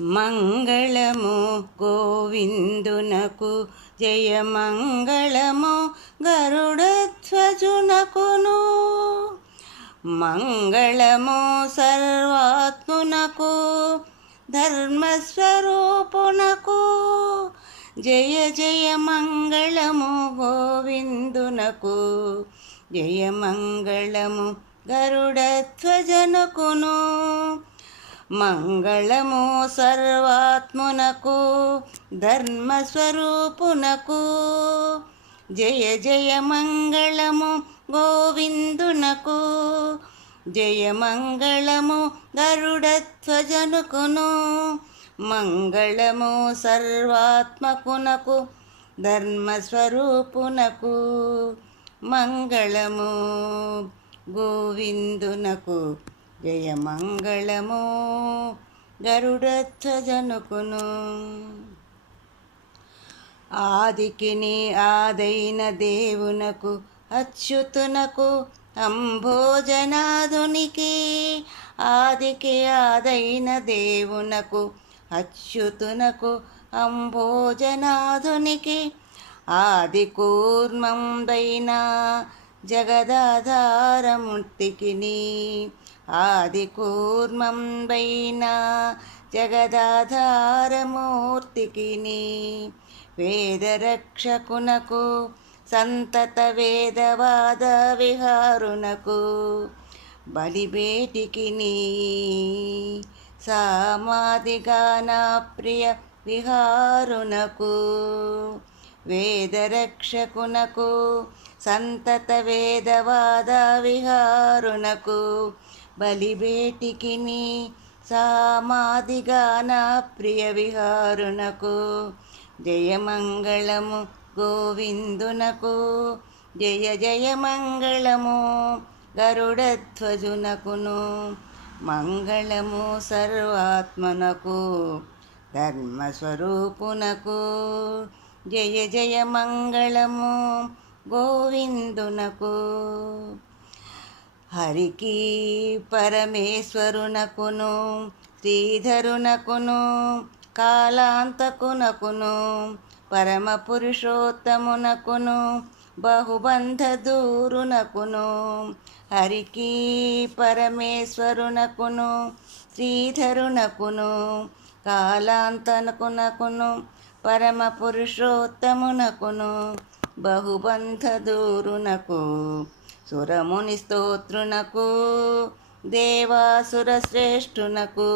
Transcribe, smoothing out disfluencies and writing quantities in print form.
మంగళము గోవిందునకు, జయ మంగళము గరుడధ్వజునకును. మంగళము సర్వాత్మునకు, ధర్మస్వరూపునకు. జయ జయ మంగళము గోవిందునకు, జయ మంగళము గరుడధ్వజనుకును. మంగళము సర్వాత్మునకు, ధర్మస్వరూపునకు. జయ జయ మంగళము గోవిందునకు, జయ మంగళము గరుడధ్వజనుకును. మంగళము సర్వాత్మకునకు, ధర్మస్వరూపునకు. మంగళము గోవిందునకు, జయ మంగళము గరుడధ్వజనుకును. ఆదికిని ఆదైన దేవునకు, అచ్యుతునకు, అంభోజనాధునికి. ఆదికి ఆదైన దేవునకు, అచ్యుతునకు, అంభోజనాధునికి. ఆది కూర్మంబైన జగదాధారమూర్తికిని. ఆది కూర్మంబైన జగదాధారమూర్తికిని. వేదరక్షకునకు, సంతత వేదవాద విహారునకు. బలిబేటికిని సామాదిగాన ప్రియ విహారునకు. వేదరక్షకునకు, సంతత వేదవాద విహారునకు. బలిబేటికిని సామాదిగాన ప్రియ విహారునకు. జయ మంగళము గోవిందునకు, జయ జయ మంగళము గరుడధ్వజునకును. మంగళము సర్వాత్మనకు, ధర్మస్వరూపునకు. జయ జయ మంగళము గోవిందునకు. హరికి పరమేశ్వరునకును, శ్రీధరునకును, కాలాంతకునకును, పరమ పురుషోత్తమునకును, బహుబంధదూరునకును. హరికి పరమేశ్వరునకును, శ్రీధరునకును, కాలాంతకునకును, పరమ పురుషోత్తమునకును, బహుబంధదూరునకు. సురముని స్తోత్రునకు, దేవాసుర శ్రేష్ఠునకు.